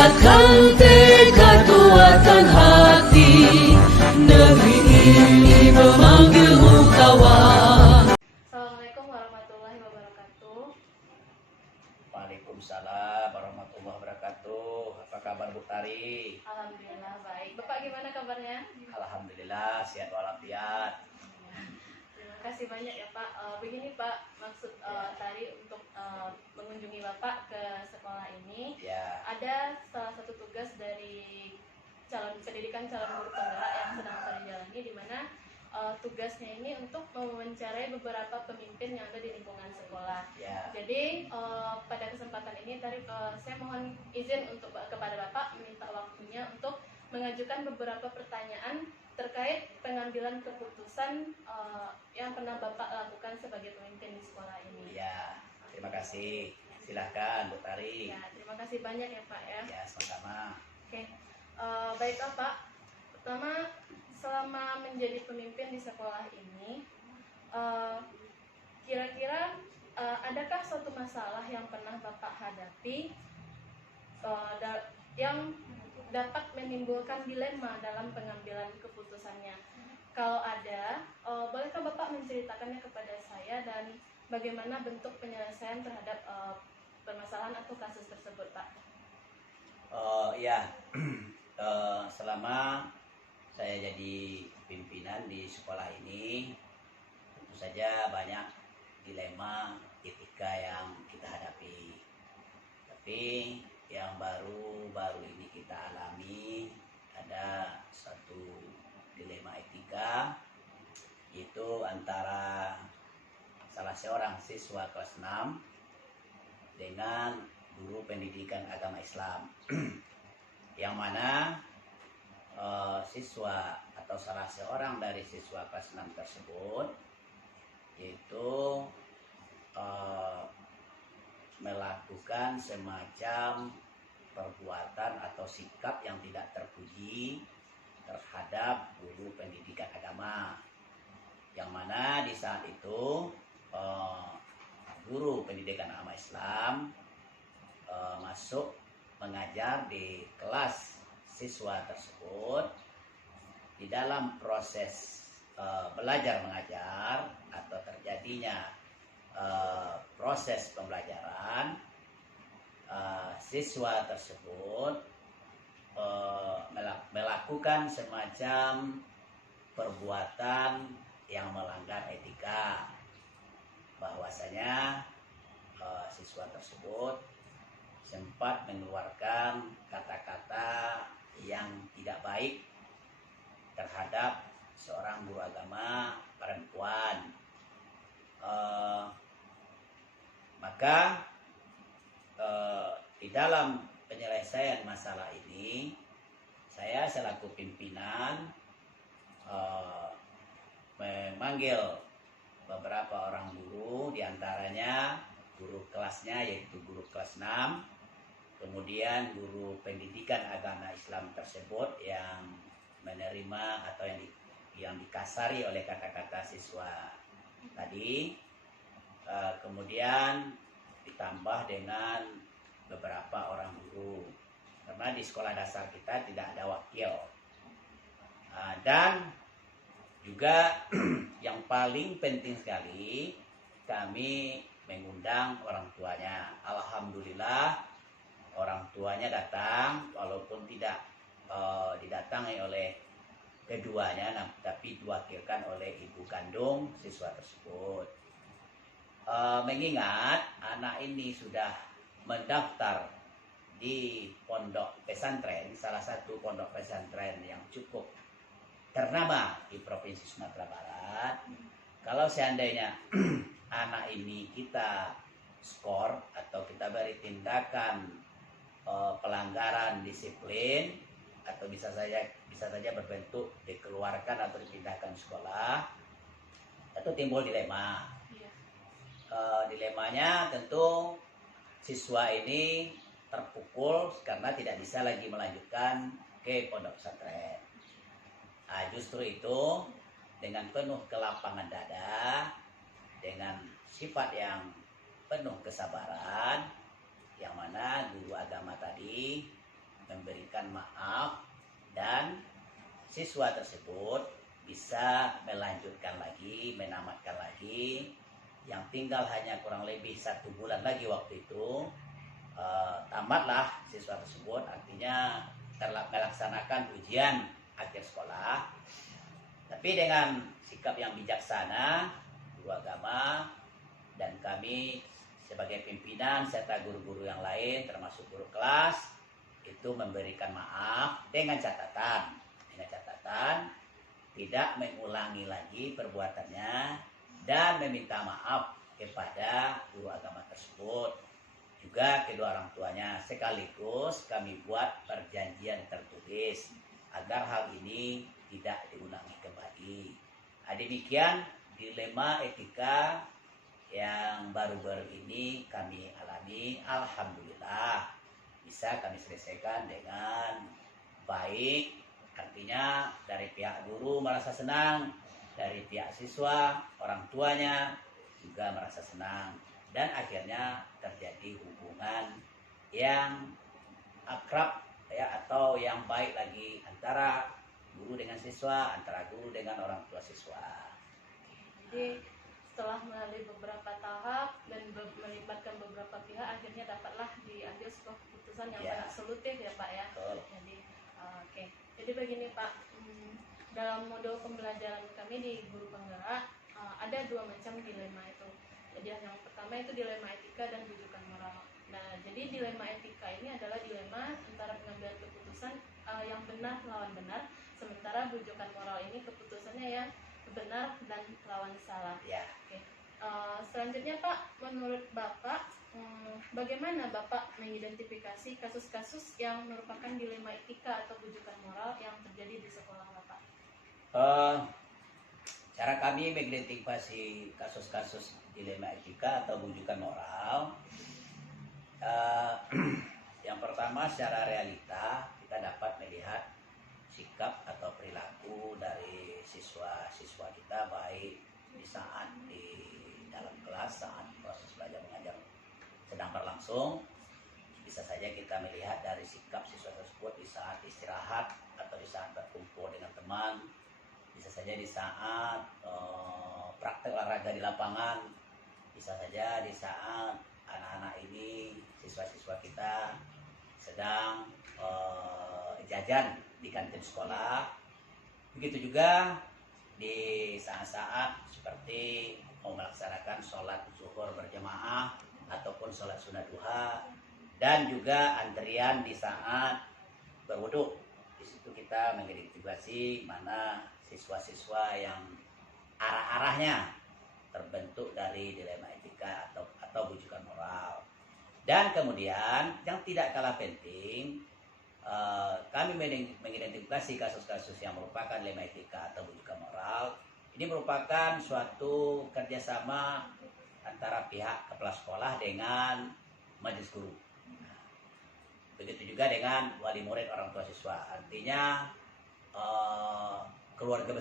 tingkatkan tekad kuatkan hati, negeri ini memanggilmu kawan. Assalamualaikum warahmatullahi wabarakatuh. Waalaikumsalam warahmatullahi wabarakatuh. Apa kabar Bu Tari? Alhamdulillah baik. Bapak gimana kabarnya? Alhamdulillah sehat walafiat. Terima kasih banyak ya Pak. Begini Pak, maksud Tari untuk mengunjungi Bapak ke sekolah ini. Ya. Ada salah satu tugas dari pendidikan calon guru penggerak yang sedang Tari jalani, di mana tugasnya ini untuk mewawancarai beberapa pemimpin yang ada di lingkungan sekolah. Ya. Jadi pada kesempatan ini saya mohon izin untuk kepada Bapak meminta waktunya untuk mengajukan beberapa pertanyaan terkait pengambilan keputusan yang pernah Bapak lakukan sebagai pemimpin di sekolah ini. Ya, terima kasih. Silahkan Bu Tari. Ya, terima kasih banyak ya Pak ya. Ya, sama-sama. Oke, baiklah Pak. Pertama, selama menjadi pemimpin di sekolah ini, kira-kira adakah suatu masalah yang pernah Bapak hadapi yang dapat menimbulkan dilema dalam pengambilan keputusannya? Kalau ada, bolehkah Bapak menceritakannya kepada saya dan bagaimana bentuk penyelesaian terhadap permasalahan atau kasus tersebut, Pak? Ya, selama saya jadi pimpinan di sekolah ini, tentu saja banyak dilema etika yang kita hadapi. Tapi yang baru-baru ini kita alami ada satu dilema etika, yaitu antara salah seorang siswa kelas 6 dengan guru pendidikan agama Islam. Yang mana siswa atau salah seorang dari siswa kelas 6 tersebut yaitu melakukan semacam perbuatan atau sikap yang tidak terpuji terhadap guru pendidikan agama, yang mana di saat itu guru pendidikan agama Islam masuk mengajar di kelas siswa tersebut. Di dalam proses belajar mengajar atau terjadinya proses pembelajaran, siswa tersebut melakukan semacam perbuatan yang melanggar etika, bahwasanya siswa tersebut sempat mengeluarkan kata-kata yang tidak baik terhadap seorang guru agama perempuan. Maka di dalam penyelesaian masalah ini, saya selaku pimpinan memanggil beberapa orang guru, diantaranya guru kelasnya yaitu guru kelas 6, kemudian guru pendidikan agama Islam tersebut yang menerima atau yang dikasari oleh kata-kata siswa tadi, kemudian ditambah dengan beberapa orang guru, karena di sekolah dasar kita tidak ada wakil, dan juga yang paling penting sekali, kami mengundang orang tuanya. Alhamdulillah orang tuanya datang, walaupun tidak didatangi oleh keduanya, tapi diwakilkan oleh ibu kandung siswa tersebut. Mengingat anak ini sudah mendaftar di pondok pesantren, salah satu pondok pesantren yang cukup ternama di Provinsi Sumatera Barat. Kalau seandainya anak ini kita skor atau kita beri tindakan pelanggaran disiplin, atau bisa saja berbentuk dikeluarkan atau dipindahkan sekolah, itu timbul dilema. Dilemanya tentu siswa ini terpukul karena tidak bisa lagi melanjutkan ke pondok pesantren. Justru itu dengan penuh kelapangan dada, dengan sifat yang penuh kesabaran, yang mana guru agama tadi memberikan maaf dan siswa tersebut bisa melanjutkan lagi, menamatkan lagi. Yang tinggal hanya kurang lebih 1 bulan lagi waktu itu, tamatlah siswa tersebut, artinya telah melaksanakan ujian akhir sekolah. Tapi dengan sikap yang bijaksana, guru agama dan kami sebagai pimpinan serta guru-guru yang lain termasuk guru kelas itu memberikan maaf dengan catatan tidak mengulangi lagi perbuatannya dan meminta maaf kepada guru agama tersebut, juga kedua orang tuanya. Sekaligus kami buat perjanjian tertulis agar hal ini tidak diulangi kembali. Demikian dilema etika yang baru-baru ini kami alami. Alhamdulillah bisa kami selesaikan dengan baik. Artinya dari pihak guru merasa senang, dari pihak siswa, orang tuanya juga merasa senang, dan akhirnya terjadi hubungan yang akrab ya, atau yang baik lagi antara guru dengan siswa, antara guru dengan orang tua siswa. Jadi setelah melalui beberapa tahap dan melibatkan beberapa pihak, akhirnya dapatlah diambil sebuah keputusan yang sangat solutif ya Pak ya. Betul. Jadi oke. Jadi begini Pak, dalam modul pembelajaran kami di guru penggerak ada 2 macam dilema itu. Jadi yang pertama itu dilema etika dan rujukan moral. Nah, jadi dilema etika ini adalah dilema antara pengambilan keputusan yang benar lawan benar, sementara rujukan moral ini keputusannya yang benar dan lawan salah. Ya. Oke. Selanjutnya Pak, menurut Bapak, bagaimana Bapak mengidentifikasi kasus-kasus yang merupakan dilema etika atau rujukan moral yang terjadi di sekolah Bapak? Cara kami mengidentifikasi kasus-kasus dilema etika atau rujukan moral, yang pertama secara realita kita dapat melihat sikap atau perilaku dari siswa-siswa kita, baik di saat di dalam kelas, saat proses belajar mengajar sedang berlangsung. Bisa saja kita melihat dari sikap siswa tersebut di saat istirahat atau di saat berkumpul dengan teman, bisa saja di saat praktek olahraga di lapangan, bisa saja di saat anak-anak ini, siswa-siswa kita sedang jajan di kantin sekolah. Begitu juga di saat-saat seperti mau melaksanakan sholat zuhur berjamaah ataupun sholat sunat duha, dan juga antrian di saat berwudu. Di situ kita mengidentifikasi mana siswa-siswa yang arah-arahnya terbentuk dari dilema etika atau rujukan moral. Dan kemudian yang tidak kalah penting, kami mengidentifikasi kasus-kasus yang merupakan dilema etika atau rujukan moral. Ini merupakan suatu kerjasama antara pihak kepala sekolah dengan majelis guru. Begitu juga dengan wali murid, orang tua siswa. Artinya keluarga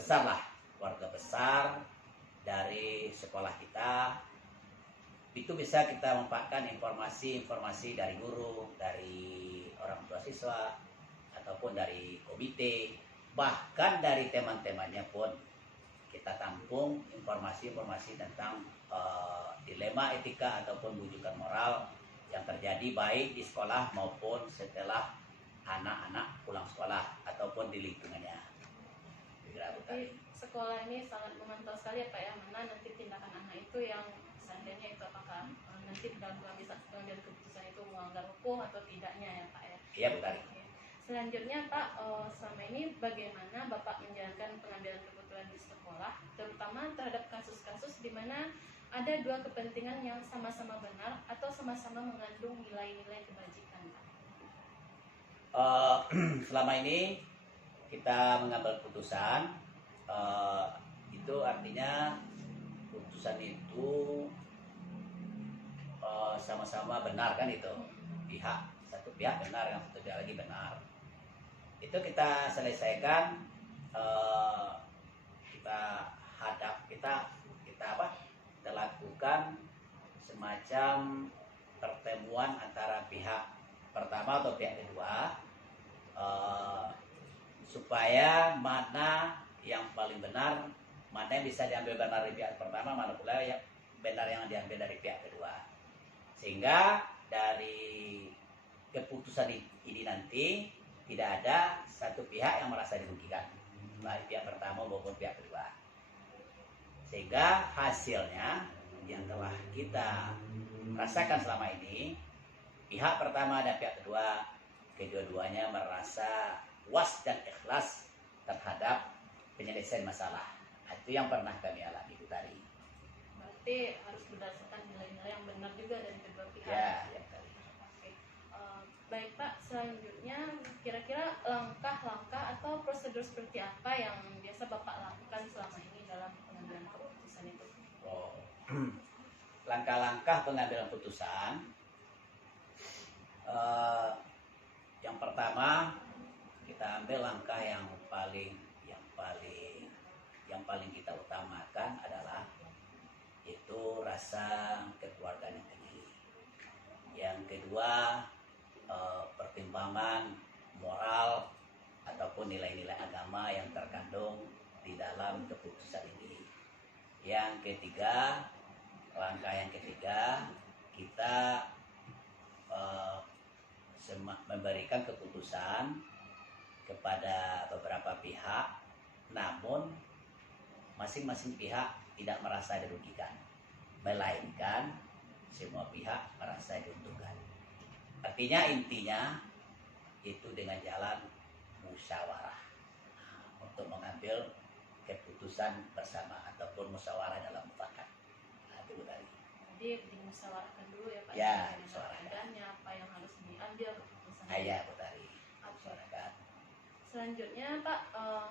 besar dari sekolah kita. Itu bisa kita manfaatkan informasi-informasi dari guru, dari orang tua siswa, ataupun dari komite, bahkan dari teman-temannya pun kita tampung informasi-informasi tentang dilema etika ataupun rujukan moral yang terjadi baik di sekolah maupun setelah anak-anak pulang sekolah ataupun di lingkungannya. Jadi sekolah ini sangat memantau sekali ya Pak ya, mana nanti tindakan anak itu yang seandainya itu apakah nanti dalam pengambilan keputusan itu melanggar hukum atau tidaknya ya Pak ya. Iya betul. Selanjutnya Pak, selama ini bagaimana Bapak menjalankan pengambilan keputusan di sekolah, terutama terhadap kasus-kasus di mana ada 2 kepentingan yang sama-sama benar atau sama-sama mengandung nilai-nilai kebajikan Pak? Selama ini kita mengambil keputusan, itu artinya keputusan itu sama-sama benar kan, itu satu pihak benar, yang satu pihak lagi benar. Itu kita selesaikan, kita lakukan semacam pertemuan antara pihak pertama atau pihak kedua supaya mana yang paling benar, mana yang bisa diambil benar dari pihak pertama, mana pula yang benar yang diambil dari pihak kedua. Sehingga dari keputusan ini nanti tidak ada satu pihak yang merasa dirugikan, baik pihak pertama maupun pihak kedua. Sehingga hasilnya yang telah kita rasakan selama ini, pihak pertama dan pihak kedua, kedua-duanya merasa puas dan ikhlas terhadap penyelesaian masalah. Itu yang pernah kami alami, Bu Tari. Berarti harus berdasarkan nilai-nilai yang benar juga dari kedua pihak. Ya, ya Tari. Oke. Baik Pak, selanjutnya kira-kira langkah-langkah atau prosedur seperti apa yang biasa Bapak lakukan selama ini dalam pengambilan keputusan itu? Oh. Langkah-langkah pengambilan putusan, yang pertama kita ambil langkah yang paling kita utamakan adalah itu rasa kekeluargaan yang tinggi. Yang kedua, pertimbangan moral ataupun nilai-nilai agama yang terkandung di dalam keputusan ini. Yang ketiga, langkah yang ketiga, kita memberikan keputusan kepada beberapa pihak, namun masing-masing pihak tidak merasa dirugikan, melainkan semua pihak merasa diuntungkan. Artinya intinya itu dengan jalan musyawarah untuk mengambil keputusan bersama ataupun musyawarah dalam mufakat. Nah, itu dari. Jadi dimusyawarahkan dulu ya Pak. Ya, bagaimana musyawarahkan. keadaannya, apa yang harus diambil keputusan. Iya, Bu Tari. Oke. Musyawarahkan. Selanjutnya Pak,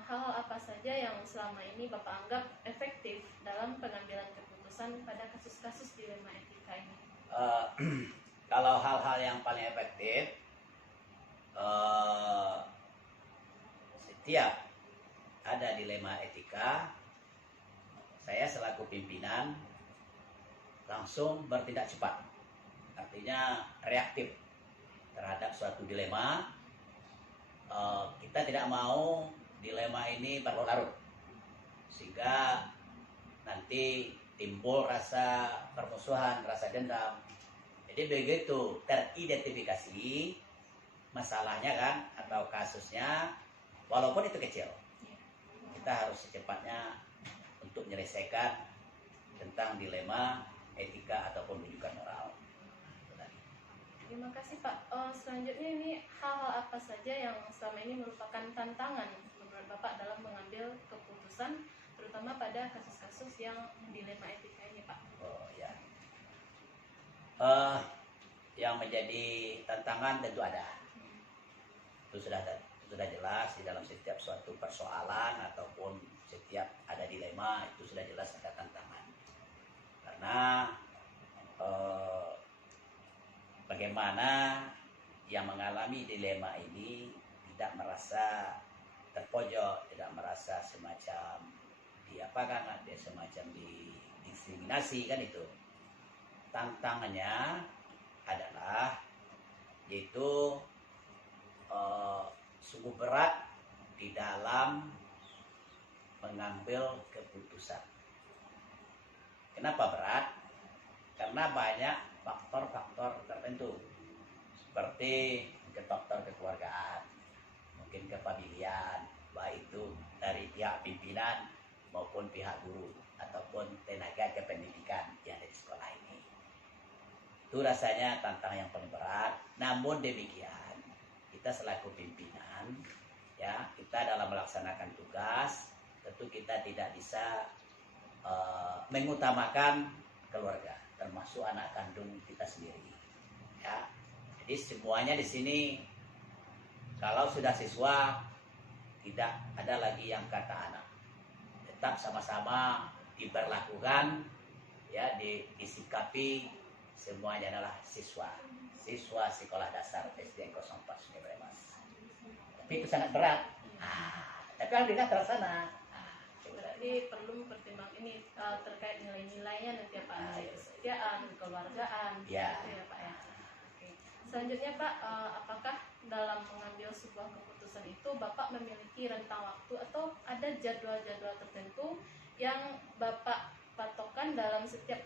hal apa saja yang selama ini Bapak anggap efektif dalam pengambilan keputusan pada kasus-kasus dilema etika ini? Kalau hal-hal yang paling efektif, setiap ada dilema etika, saya selaku pimpinan langsung bertindak cepat, artinya reaktif terhadap suatu dilema. Kita tidak mau dilema ini berlarut sehingga nanti timbul rasa permusuhan, rasa dendam. Jadi begitu teridentifikasi masalahnya kan atau kasusnya, walaupun itu kecil, kita harus secepatnya untuk menyelesaikan tentang dilema etika ataupun rujukan moral. Terima kasih Pak. Selanjutnya ini hal-hal apa saja yang selama ini merupakan tantangan menurut Bapak dalam mengambil keputusan, terutama pada kasus-kasus yang dilema etika ini Pak? Oh ya. Yang menjadi tantangan tentu ada. Itu sudah jelas di dalam setiap suatu persoalan ataupun setiap ada dilema, itu sudah jelas ada tantangan. Karena bagaimana yang mengalami dilema ini tidak merasa terpojok, tidak merasa semacam dia semacam didiskriminasi kan itu. Tantangannya adalah yaitu sungguh berat di dalam mengambil keputusan. Kenapa berat? Karena banyak faktor-faktor tertentu, seperti mungkin faktor kekeluargaan, mungkin kefamilian, baik itu dari pihak pimpinan maupun pihak guru ataupun tenaga kependidikan yang ada di sekolah ini. Itu rasanya tantangan yang paling berat. Namun demikian, kita selaku pimpinan, ya, kita dalam melaksanakan tugas, tentu kita tidak bisa mengutamakan keluarga, termasuk anak kandung kita sendiri. Ya, jadi semuanya di sini, kalau sudah siswa, tidak ada lagi yang kata anak. Tetap sama-sama diberlakukan, ya, disikapi semuanya adalah siswa sekolah dasar SD 04 Sungai Bremas. Tapi itu sangat berat. Tapi alhamdulillah terlaksana. Berarti perlu mempertimbangkan ini terkait nilai-nilainya nanti ya Pak, nilai kesetiaan, keluargaan, Ya. gitu ya Pak ya. Oke. Selanjutnya Pak, apakah dalam mengambil sebuah keputusan itu Bapak memiliki rentang waktu atau ada jadwal-jadwal tertentu yang Bapak patokan dalam setiap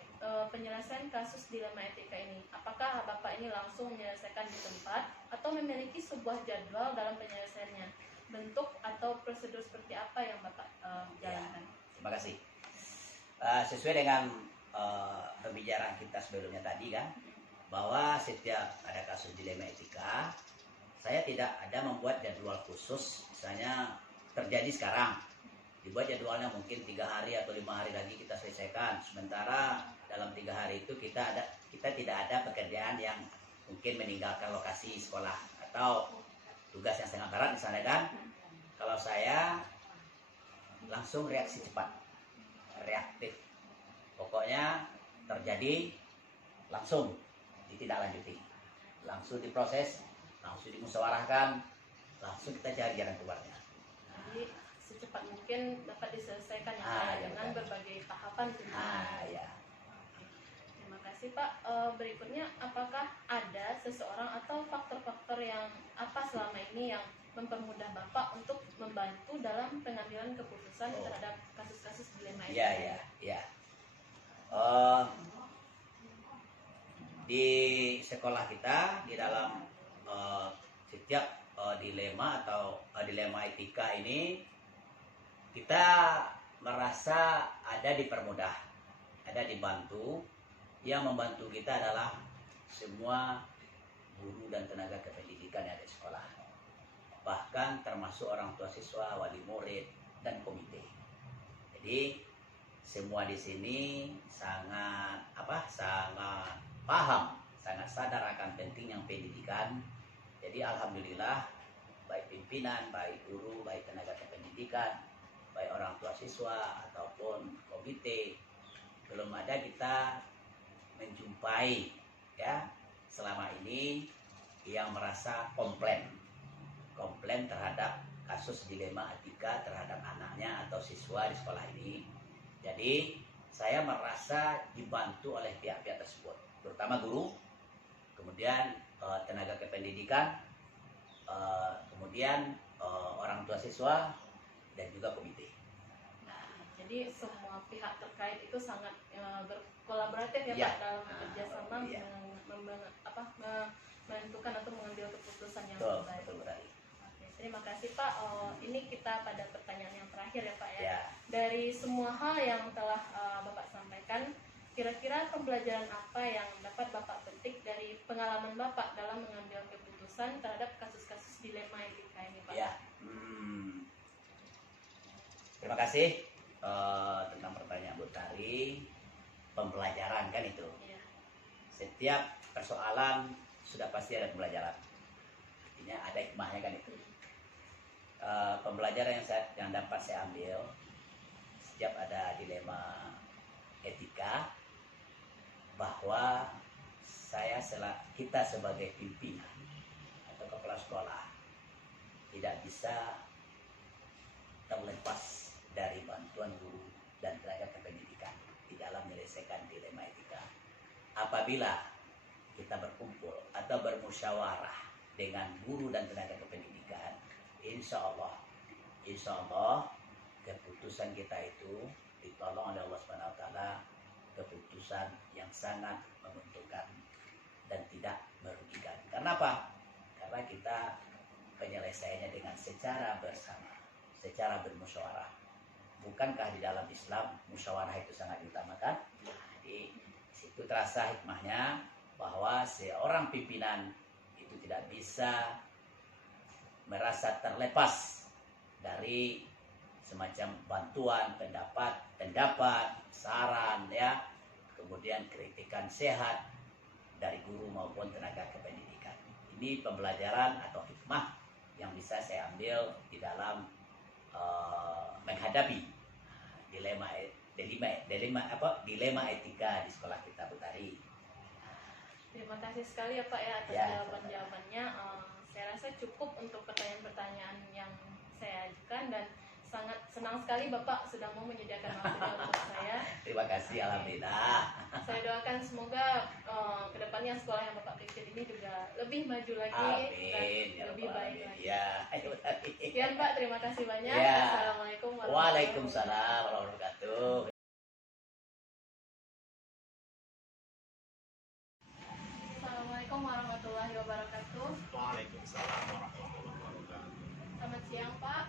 penyelesaian kasus dilema etika ini? Apakah Bapak ini langsung menyelesaikan di tempat atau memiliki sebuah jadwal dalam penyelesaiannya? Bentuk atau prosedur seperti apa yang Bapak jalankan? Terima kasih. Sesuai dengan pembicaraan kita sebelumnya tadi kan, bahwa setiap ada kasus dilema etika, saya tidak ada membuat jadwal khusus. Misalnya terjadi sekarang, dibuat jadwalnya mungkin 3 hari atau 5 hari lagi kita selesaikan. Sementara dalam 3 hari itu kita tidak ada pekerjaan yang mungkin meninggalkan lokasi sekolah atau tugas yang sangat berat misalnya kan. Kalau saya langsung reaksi cepat, reaktif. Pokoknya terjadi langsung ditindaklanjuti, langsung diproses, langsung dimusyawarahkan, langsung kita cari jalan keluarnya. Jadi secepat mungkin dapat diselesaikan ya, Ah, Pak, ya, dengan betul. berbagai tahapan tentunya. Ya. Terima kasih Pak. Berikutnya, apakah ada seseorang atau faktor-faktor yang apa selama ini yang mempermudah Bapak untuk membantu dalam pengambilan keputusan terhadap kasus-kasus dilema etika? Ya. Di sekolah kita, di dalam setiap dilema atau dilema etika ini, kita merasa ada dipermudah, ada dibantu. Yang membantu kita adalah semua guru dan tenaga kependidikan yang ada di sekolah, bahkan termasuk orang tua siswa, wali murid, dan komite. Jadi semua di sini sangat paham, sangat sadar akan pentingnya pendidikan. Jadi alhamdulillah, baik pimpinan, baik guru, baik tenaga kependidikan, baik orang tua siswa ataupun komite, belum ada kita menjumpai ya selama ini yang merasa komplain terhadap kasus dilema etika terhadap anaknya atau siswa di sekolah ini. Jadi saya merasa dibantu oleh pihak-pihak tersebut, terutama guru, kemudian tenaga kependidikan, kemudian orang tua siswa, dan juga komite. Jadi semua pihak terkait itu sangat berkolaboratif ya, Ya. Pak, dalam bekerja sama Ya. menentukan atau mengambil keputusan yang Betul, terbaik. betul berarti. Oke, terima kasih Pak. Ini kita pada pertanyaan yang terakhir ya Pak ya. Ya. Dari semua hal yang telah Bapak sampaikan, kira-kira pembelajaran apa yang dapat Bapak petik dari pengalaman Bapak dalam mengambil keputusan terhadap kasus-kasus dilema etika ini Pak? Ya. Terima kasih tentang pertanyaan Bu Tari. Pembelajaran kan itu. Iya. Setiap persoalan sudah pasti ada pembelajaran. Artinya ada hikmahnya kan itu. Pembelajaran yang dapat saya ambil setiap ada dilema etika, bahwa kita sebagai pimpinan atau kepala sekolah tidak bisa terlepas dari bantuan guru dan tenaga kependidikan di dalam menyelesaikan dilema etika. Apabila kita berkumpul atau bermusyawarah dengan guru dan tenaga kependidikan, insya Allah keputusan kita itu ditolong oleh Allah Subhanahu Wa Taala, keputusan yang sangat menguntungkan dan tidak merugikan. Karena apa? Karena kita penyelesaiannya dengan secara bersama, secara bermusyawarah. Bukankah di dalam Islam musyawarah itu sangat diutamakan? Jadi situ terasa hikmahnya bahwa seorang pimpinan itu tidak bisa merasa terlepas dari semacam bantuan, pendapat, saran ya, kemudian kritikan sehat dari guru maupun tenaga kependidikan. Ini pembelajaran atau hikmah yang bisa saya ambil di dalam menghadapi dilema etika di sekolah kita, Bu Tari. Terima kasih sekali ya Pak ya atas Ya. jawaban-jawabannya. Saya rasa cukup untuk pertanyaan-pertanyaan yang saya ajukan, dan sangat senang sekali Bapak sudah mau menyediakan waktunya untuk saya. Terima kasih, alhamdulillah. Saya doakan semoga kedepannya sekolah yang Bapak pimpin ini juga lebih maju lagi Amin. dan lebih baik lagi. Ya. Sekian Pak, terima kasih banyak. Ya. Assalamualaikum warahmatullahi Waalaikumsalam warahmatullahi wabarakatuh. Assalamualaikum warahmatullahi wabarakatuh. Waalaikumsalam warahmatullahi wabarakatuh. Selamat siang Pak.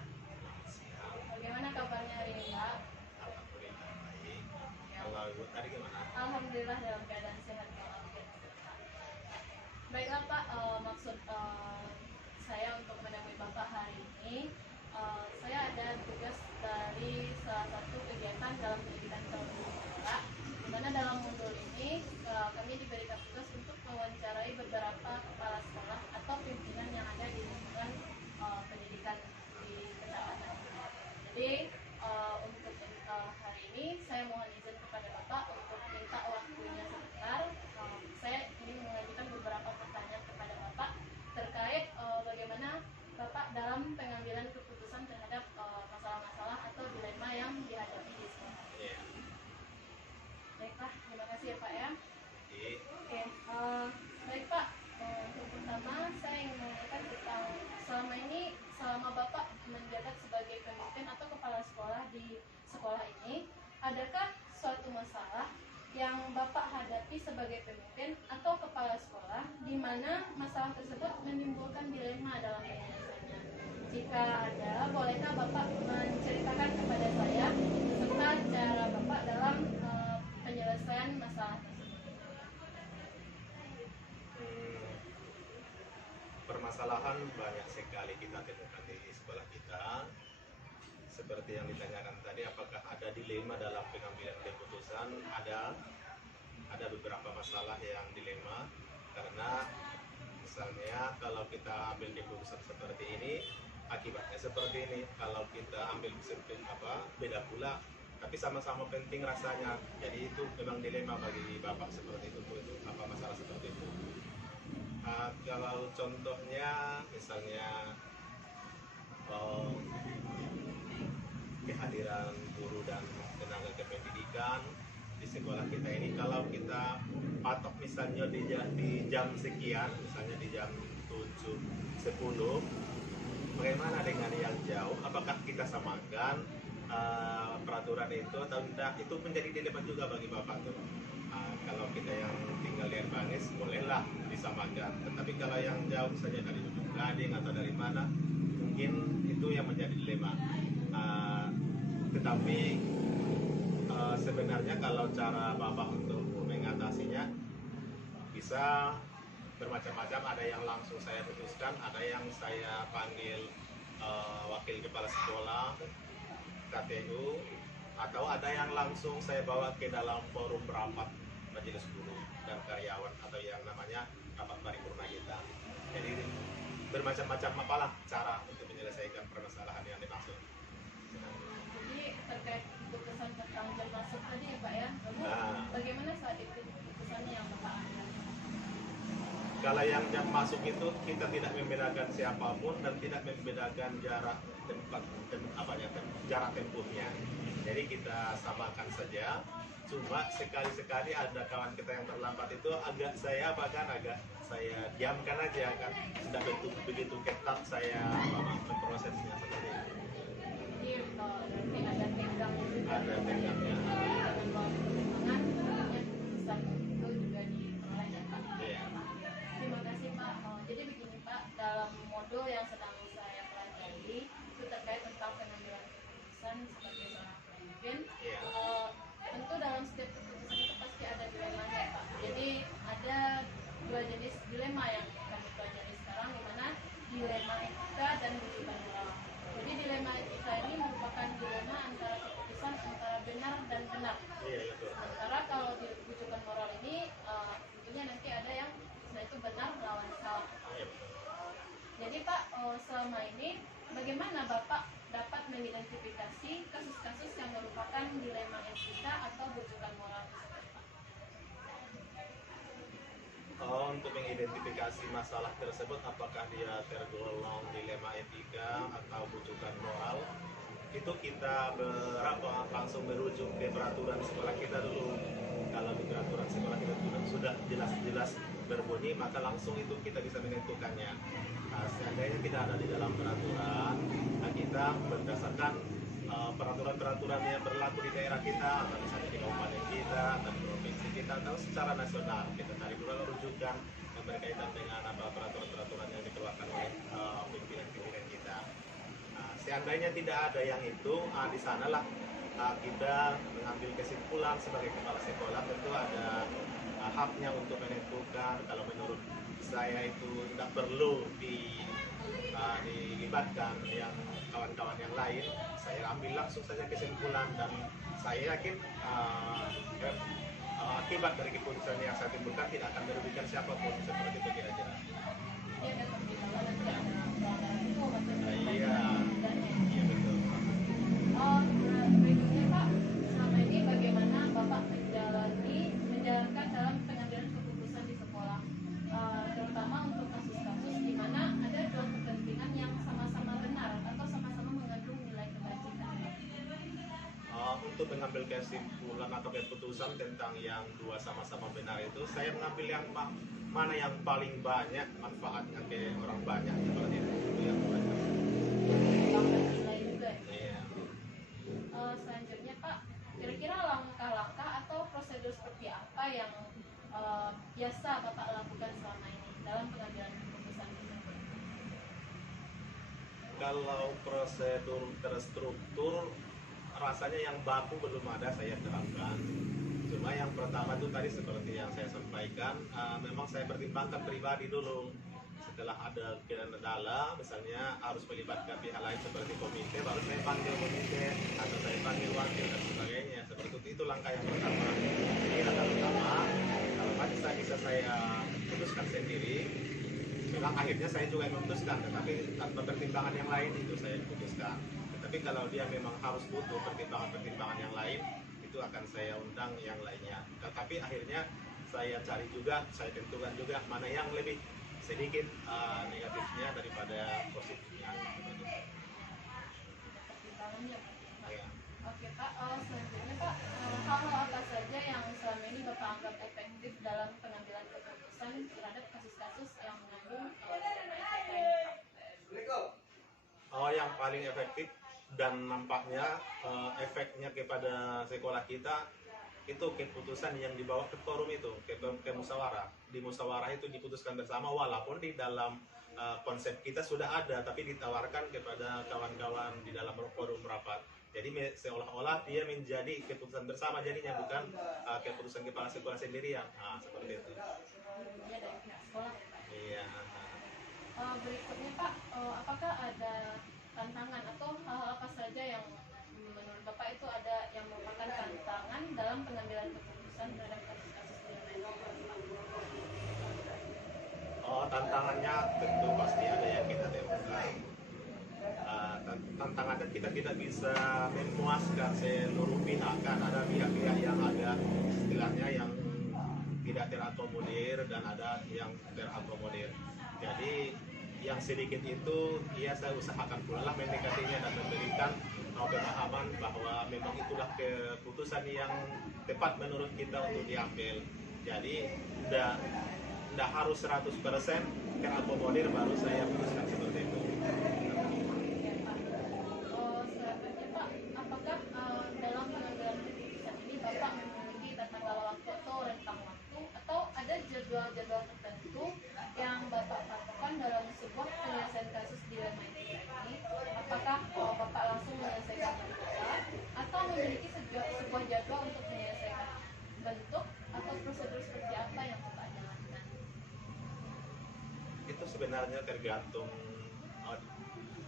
Siang. Bagaimana kabarnya hari ini Pak? Alhamdulillah baik. Kalau ibu tadi gimana? Alhamdulillah dalam keadaan sehat walafiat. Baiklah Pak, maksud saya untuk menemui Bapak hari ini, saya ada tugas dari salah satu kegiatan dalam pendidikan terbuka, di mana dalam modul ini kami diberikan tugas untuk mewawancarai beberapa kepala sekolah atau pimpinan yang ada di lingkungan pendidikan di kecamatan. Jadi untuk hari ini saya mohon izin kepada Bapak untuk minta waktunya sebentar. Saya ingin mengajukan beberapa pertanyaan kepada Bapak terkait bagaimana Bapak dalam pengambilan keputusan terhadap masalah-masalah atau dilema yang dihadapi di sekolah. Iya. Baiklah, terima kasih ya Pak ya. Jadi, Oke, baik Pak. Untuk pertama saya ingin menanyakan tentang selama ini, selama Bapak menjabat sebagai pemimpin atau kepala sekolah di sekolah ini, adakah suatu masalah yang Bapak hadapi sebagai pemimpin atau kepala sekolah di mana masalah tersebut menimbulkan dilema dalam penyelesaiannya? Jika ada, bolehkah Bapak menceritakan kepada saya beserta cara Bapak dalam penyelesaian masalah tersebut? permasalahan banyak sekali kita temukan di sekolah kita. Seperti yang ditanyakan tadi, apakah ada dilema dalam pengambilan keputusan? Ada beberapa masalah yang dilema karena misalnya kalau kita ambil keputusan seperti ini, akibatnya seperti ini. Kalau kita ambil beda pula, tapi sama-sama penting rasanya. Jadi itu memang dilema bagi Bapak seperti itu apa masalah seperti itu. Kalau contohnya misalnya kehadiran guru dan tenaga kependidikan di sekolah kita ini, kalau kita patok misalnya di jam sekian, misalnya di jam 7.10, bagaimana dengan yang jauh? Apakah kita samakan peraturan itu atau tidak? Itu menjadi dilema juga bagi Bapak tuh. Kalau kita yang tinggal di Bangis, bolehlah disamakan. Tetapi kalau yang jauh misalnya dari Ujung Gading atau dari mana, mungkin itu yang menjadi dilema. Tetapi sebenarnya kalau cara Bapak untuk mengatasinya bisa bermacam-macam. Ada yang langsung saya putuskan, ada yang saya panggil wakil kepala sekolah, KTU, atau ada yang langsung saya bawa ke dalam forum rapat majelis guru dan karyawan atau yang namanya rapat paripurna kita. Jadi bermacam-macam apalah cara untuk menyelesaikan permasalahan yang dimaksud. Jadi terkait keputusan tentang jam masuk tadi ya Pak ya, lalu bagaimana saat itu keputusannya yang Bapak ambil? Kalau yang jam masuk itu kita tidak membedakan siapapun dan tidak membedakan jarak jarak tempuhnya. Jadi kita samakan saja. Cuma sekali-sekali ada kawan kita yang terlambat itu agak saya diamkan aja kan. Sudah begitu ketat saya memprosesnya seperti itu. Jadi berarti ada tenggangnya juga. Ada tenggangnya. Dengan bawa pertimbangan, tentunya keputusan itu juga diperoleh ya Pak. Iya. Terima kasih Pak. Jadi begini Pak, dalam modul yang sedang saya pelajari itu terkait tentang pengambilan keputusan sebagai seorang pemimpin. Iya. Tentu dalam setiap keputusan itu pasti ada dilemanya Pak. Jadi ada dua jenis dilema yang kami pelajari sekarang, di mana dilema etika dan bujukan moral. Jadi dilema etika ini merupakan dilema antara keputusan antara benar dan benar. Iya, betul. Sementara kalau di bujukan moral ini tentunya nanti ada yang itu benar melawan salah. Iya, betul. Jadi Pak, selama ini bagaimana Bapak dapat mengidentifikasi kasus-kasus yang merupakan dilema etika atau bujukan moral tersebut, Pak? Untuk mengidentifikasi masalah tersebut, apakah dia tergolong dilema etika atau bujukan moral, itu kita langsung merujuk ke peraturan sekolah kita dulu. Kalau di peraturan sekolah kita sudah jelas-jelas berbunyi, maka langsung itu kita bisa menentukannya. Seandainya tidak ada di dalam peraturan, kita berdasarkan peraturan-peraturan yang berlaku di daerah kita, atau misalnya di kabupaten kita, atau di provinsi kita, atau secara nasional, kita cari dulu rujukan yang berkaitan dengan apa peraturan-peraturan yang dikeluarkan oleh pimpinan-pimpinan kita. Seandainya tidak ada yang itu, di sanalah kita mengambil kesimpulan sebagai kepala sekolah. Tentu ada haknya untuk menentukan. Kalau menurut saya itu tidak perlu dilibatkan yang kawan-kawan yang lain, saya ambil langsung saja kesimpulan, dan saya yakin akibat dari keputusan yang saya timbulkan tidak akan merugikan siapapun, seperti itu kira-kira. Dia akan beritahu nanti ada pelanggaran hukum atau Iya, iya betul. Berikutnya Pak, selama ini bagaimana Bapak menjalankan dalam pengambilan keputusan di sekolah, terutama untuk kasus-kasus di mana ada dua kepentingan yang sama-sama benar atau sama-sama mengandung nilai kebajikan. Untuk mengambil kesimpulan atau keputusan tentang yang dua sama-sama benar itu, saya mengambil yang mana yang paling banyak manfaatnya ke orang banyak, seperti itu yang banyak. Tambah nilai juga ya. Iya. Selanjutnya Pak, kira-kira langkah-langkah atau prosedur seperti apa yang biasa Bapak lakukan selama ini dalam pengambilan keputusan tersebut? Kalau prosedur terstruktur, rasanya yang baku belum ada saya terapkan. Cuma yang pertama itu tadi seperti yang saya sampaikan, memang saya pertimbangkan pribadi dulu. Setelah ada kendala, misalnya harus melibatkan pihak lain seperti komite, baru saya panggil komite atau saya panggil wakil dan sebagainya. Seperti itu langkah yang pertama. Ini langkah pertama. Kalau masih bisa saya putuskan sendiri, memang akhirnya saya juga yang memutuskan, tetapi tanpa pertimbangan yang lain itu saya putuskan. Tetapi kalau dia memang harus butuh pertimbangan-pertimbangan yang lain, itu akan saya undang yang lainnya. Tetapi akhirnya saya cari juga, saya tentukan juga mana yang lebih sedikit negatifnya daripada positifnya. Pertimbangannya Pak. Ya. Oke Pak, selanjutnya Pak, hal-hal apa saja yang selama ini Bapak anggap efektif dalam pengambilan keputusan terhadap kasus-kasus yang mengandung nilai etika ini Pak? Yang paling efektif dan nampaknya efeknya kepada sekolah kita itu keputusan yang dibawa ke forum itu, ke musyawarah. Di musyawarah itu diputuskan bersama, walaupun di dalam konsep kita sudah ada, tapi ditawarkan kepada kawan-kawan di dalam forum rapat. Jadi seolah-olah dia menjadi keputusan bersama, jadinya bukan keputusan kepala sekolah sendirian. Seperti itu. Ini dari pihak sekolah ya Pak. Iya. Berikutnya Pak, apakah ada tantangan atau hal-hal apa saja yang menurut Bapak itu ada yang merupakan tantangan dalam pengambilan keputusan terhadap kasus-kasus di Indonesia? Tantangannya tentu pasti ada yang kita temukan. Tantangannya kita tidak bisa memuaskan seluruh pihak, kan ada pihak-pihak yang ada istilahnya yang tidak terakomodir dan ada yang terakomodir. Jadi yang sedikit itu saya usahakan pula lah mendekatinya dan memberikan pemahaman bahwa memang itulah keputusan yang tepat menurut kita untuk diambil. Jadi tidak harus 100% terakomodir baru saya putuskan seperti itu. Ya Pak. Selanjutnya Pak, apakah dalam pengambilan keputusan ini Bapak memiliki tanggal waktu atau rentang waktu atau ada jadwal-jadwal tertentu yang Bapak patokan dalam sebuah penyelesaian kasus dilema etika ini? Apakah Bapak langsung menyelesaikan perkara atau memiliki sebuah jadwal untuk menyelesaikan bentuk atau prosedur seperti apa yang Bapak jalankan? Itu sebenarnya tergantung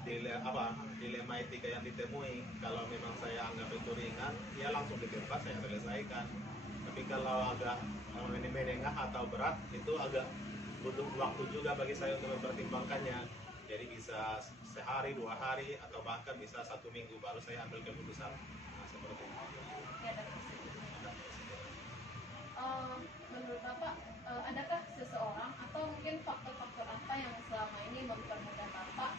dilema etika yang ditemui. Kalau memang saya anggap itu ringan, ya langsung di tempat saya selesaikan. Tapi kalau agak menengah atau berat, itu agak butuh waktu juga bagi saya untuk mempertimbangkannya. Jadi bisa sehari, 2 hari, atau bahkan bisa 1 minggu baru saya ambil keputusan. Seperti itu. Ya, ada prosedurnya. Menurut Bapak, adakah seseorang atau mungkin faktor-faktor apa yang selama ini mempermudah Bapak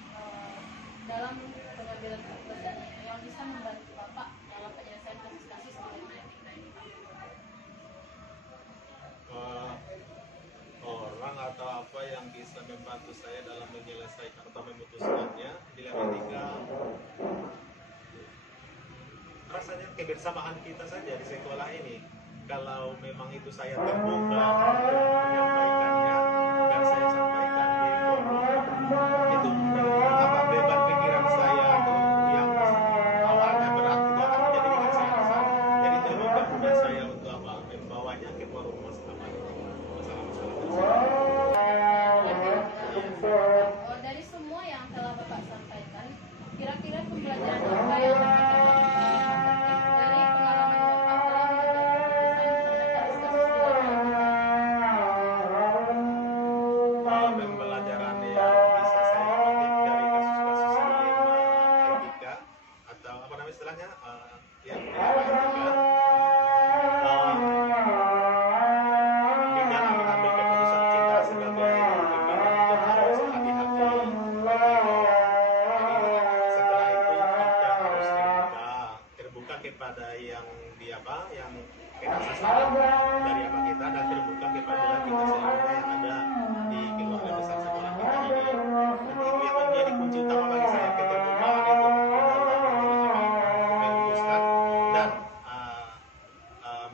dalam pengambilan keputusan yang bisa membantu Bapak dalam penyelesaian kasus-kasus dilema etika ini? Orang orang atau apa yang bisa membantu saya dalam menyelesaikan atau memutuskannya dilema etika. Rasanya kebersamaan kita saja di sekolah ini, kalau memang itu saya terbuka menyampaikannya dan saya sampaikan di forum, itu apa beban pikiran saya tuh yang awalnya berat itu akan menjadi ringan saya rasa. Jadi terbuka mudah saya untuk apa membawanya ke forum masalah-masalah tersebut. Dari semua yang telah Bapak sampaikan, kira-kira pembelajaran apa yang dapat Bapak petik dari pengalaman Bapak dalam mengambil keputusan terhadap kasus-kasus dilema? Pembelajaran yang bisa saya petik dari kasus-kasus dilema etika atau apa namanya istilahnya yang dilema etika, di dalam mengambil keputusan cinta sebagai pimpinan itu harus hati-hati. Jadi setelah itu kita harus terbuka kepada yang yang kena sasaran dari apa kita, dan terbuka kepada kita seluruhnya yang ada di keluarga besar sekolah kita ini. Dan itu yang menjadi kunci utama bagi saya, keterbukaan itu memutuskan dan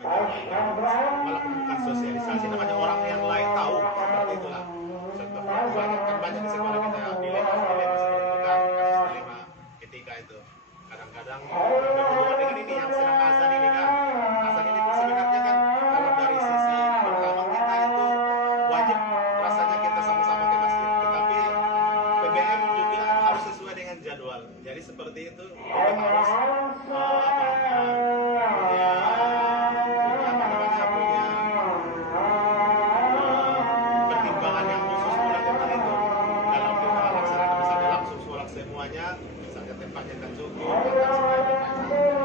menyampaikan, walaupun bukan sosialisasi, namanya orang yang lain tahu seperti itulah. Contohnya banyak di sekolah kita dilema seperti itu kan, kasus dilema etika itu kadang-kadang berhubungan dengan ini yang sedang azan ini kan. Azan ini sebenarnya kan kalau dari sisi pertama kita itu wajib rasanya kita sama-sama ke masjid, tetapi PBM juga harus sesuai dengan jadwal. Jadi seperti itu kita harus punya pertimbangan yang khusus mulai tentang itu. Kalau kita laksanakan misalnya langsung sholat semuanya, misalnya tempatnya tak cukup,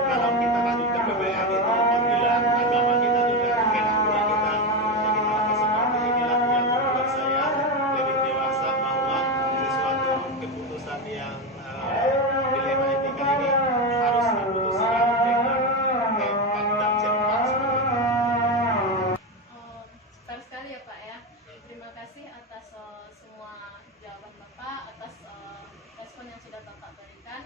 kalau kita lanjut ke PBM itu panggilan agama kita juga kena pula kita. Jadi hal seperti inilah yang membuat saya lebih dewasa bahwa sesuatu keputusan yang dilema etika ini harus diputuskan dengan tepat dan cepat seperti itu. Besar sekali ya Pak ya. Terima kasih atas semua jawaban Bapak, atas respon yang sudah Bapak berikan.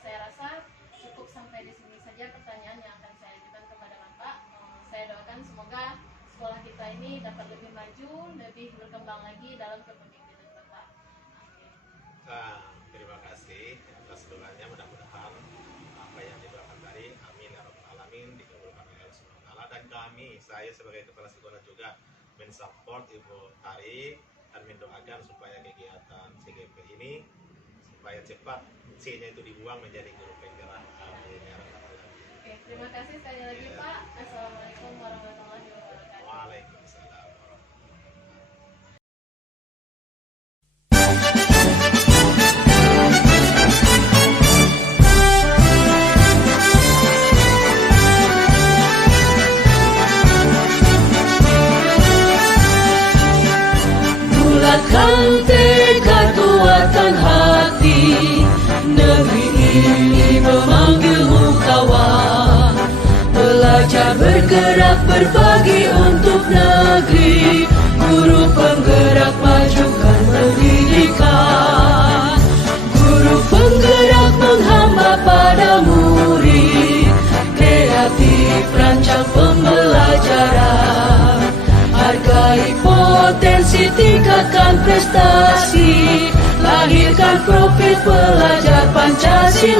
Saya rasa cukup sampai di sini saja pertanyaan yang akan saya ajukan kepada Bapak. Saya doakan semoga sekolah kita ini dapat lebih maju, lebih berkembang lagi dalam kepemimpinan Bapak. Amin. Nah, terima kasih atas doanya, mudah-mudahan apa yang didoakan tadi, amin ya rabbal alamin, dikabulkan oleh Allah Subhanahu wa taala. Dan kami, saya sebagai kepala sekolah juga mensupport Ibu Tari dan mendoakan supaya kegiatan CGP ini supaya cepat C-nya itu dibuang menjadi guru penggerak. Amin ya rabbal alamin. Oke, terima kasih sekali lagi Pak. Assalamualaikum warahmatullahi wabarakatuh. Waalaikumsalam. Bulatkan tekad, kuatkan hati, negeri ini memanggilmu kawan. Belajar bergerak berbagi untuk negeri, guru penggerak majukan pendidikan. Guru penggerak menghamba pada murid, kreatif rancang pembelajaran. Hargai potensi, tingkatkan prestasi, lahirkan profil pelajar Pancasila.